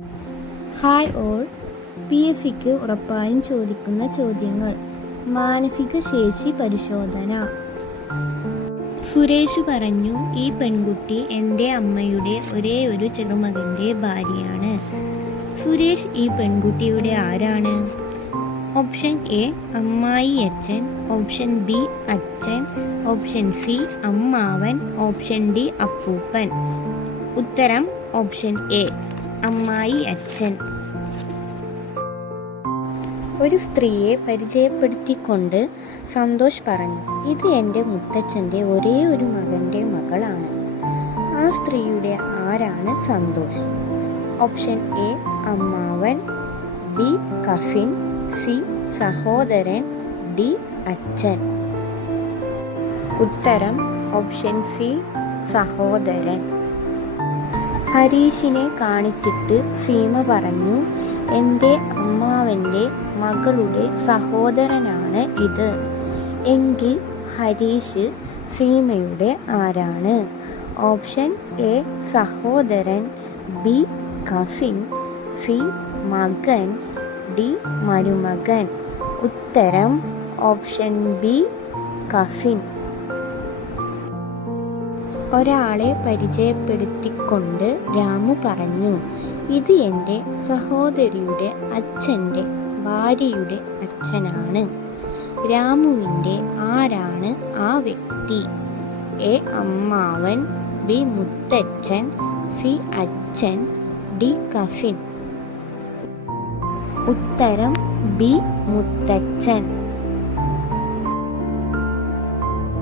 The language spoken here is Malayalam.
ഹായ് ഓൾ പി എഫ് സിക്ക് ഉറപ്പായും ചോദിക്കുന്ന ചോദ്യങ്ങൾ. മാനസിക ശേഷി പരിശോധന. സുരേഷ് പറഞ്ഞു ഈ പെൺകുട്ടി എന്റെ അമ്മയുടെ ഒരേ ഒരു ചെറുമകന്റെ ഭാര്യയാണ്. സുരേഷ് ഈ പെൺകുട്ടിയുടെ ആരാണ്? ഓപ്ഷൻ എ അമ്മായി അച്ഛൻ. ഓപ്ഷൻ ബി അച്ഛൻ. ഓപ്ഷൻ സി അമ്മാവൻ. ഓപ്ഷൻ ഡി അപ്പൂപ്പൻ. ഉത്തരം ഓപ്ഷൻ എ അമ്മായി അച്ഛൻ. ഒരു സ്ത്രീയെ പരിചയപ്പെടുത്തിക്കൊണ്ട് സന്തോഷ് പറഞ്ഞു ഇത് എന്റെ മുത്തച്ഛന്റെ ഒരേ ഒരു മകന്റെ മകളാണ്. ആ സ്ത്രീയുടെ ആരാണ് സന്തോഷ്? ഓപ്ഷൻ എ അമ്മാവൻ. B cousin. സി സഹോദരൻ. ഡി അച്ഛൻ. ഉത്തരം ഓപ്ഷൻ സി സഹോദരൻ. ഹരീഷിനെ കാണിച്ചിട്ട് സീമ പറഞ്ഞു എന്റെ അമ്മാവന്റെ മകളുടെ സഹോദരനാണ് ഇത്. എങ്കിൽ ഹരീഷ് സീമയുടെ ആരാണ്? ഓപ്ഷൻ എ സഹോദരൻ. B cousin. സി മകൻ. ഡി മരുമകൻ. ഉത്തരം ഓപ്ഷൻ ബി കസിൻ. ഒരാളെ പരിചയപ്പെടുത്തിക്കൊണ്ട് രാമു പറഞ്ഞു ഇത് എന്റെ സഹോദരിയുടെ അച്ഛന്റെ ഭാര്യയുടെ അച്ഛനാണ്. രാമുവിന്റെ ആരാണ് ആ വ്യക്തി? എ. അമ്മാവൻ ബി. മുത്തച്ഛൻ സി. അച്ഛൻ ഡി. കസിൻ. ഉത്തരം ബി. മുത്തച്ഛൻ.